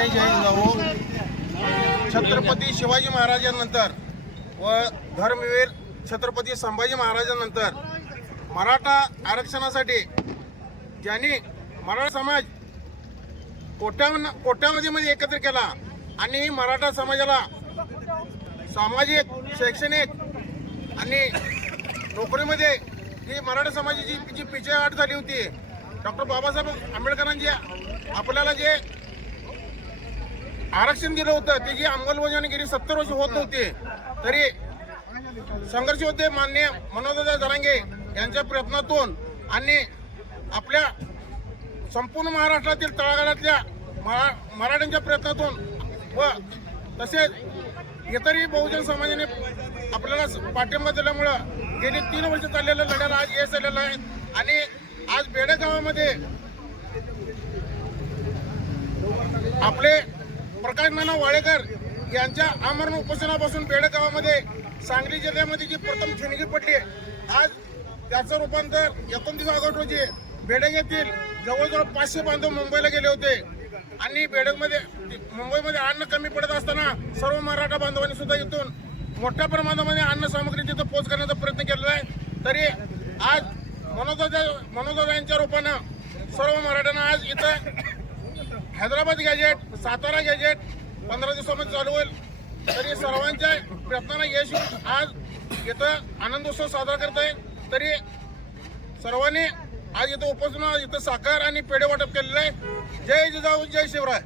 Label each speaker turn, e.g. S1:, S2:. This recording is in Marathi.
S1: जय जय जाऊ छत्रपती शिवाजी महाराजांनंतर व धर्मवीर छत्रपती संभाजी महाराजांनंतर मराठा आरक्षणासाठी ज्यांनी मराठा समाज कोट्यावन कोट्यामध्ये मध्ये एकत्र केला आणि मराठा समाजाला सामाजिक शैक्षणिक आणि नोकरीमध्ये जी मराठा समाजाची जी पिछेहाट झाली होती डॉक्टर बाबासाहेब आंबेडकरांची आपल्याला जे आरक्षण दिलं होतं. त्याची अंमलबजावणी गेली सत्तर वर्ष होत नव्हती. तरी संघर्ष होते मान्य मनोजदा जरांगे यांच्या प्रयत्नातून आणि आपल्या संपूर्ण महाराष्ट्रातील तळागाळातल्या मरा- मराठ्यांच्या प्रयत्नातून व तसेच इतरही बहुजन समाजाने आपल्याला पाठिंबा दिल्यामुळं गेली तीन वर्ष चाललेल्या लढ्याला आज यश आलेलं आहे. आणि आज बेडगावामध्ये आपले प्रकाश नाना वाळेकर यांच्या आमरण उपोषणापासून बेडगावामध्ये सांगली जिल्ह्यामध्ये जी प्रथम ठिणगी पडली आज त्याचं रूपांतर एकोणतीस ऑगस्ट रोजी बेडग येथील जवळजवळ पाचशे बांधव मुंबईला गेले होते. आणि बेडगमध्ये मुंबईमध्ये अन्न कमी पडत असताना सर्व मराठा बांधवांनी सुद्धा इथून मोठ्या प्रमाणामध्ये अन्न सामग्री तिथं पोच करण्याचा प्रयत्न केलेला आहे. तरी आज मनोजदा मनोजदा यांच्या रूपानं सर्व मराठ्यांना आज इथं हैदराबाद गॅजेट सातारा गॅजेट पंधरा दिवसामध्ये चालू होईल. तरी सर्वांच्या प्रयत्नांना यश येऊन आज इथं आनंदोत्सव साजरा करत आहे. तरी सर्वांनी आज इथं उपस्थित इथं साखर आणि पेढे वाटप केलेलं आहे. जय जिजाऊ जय शिवराय.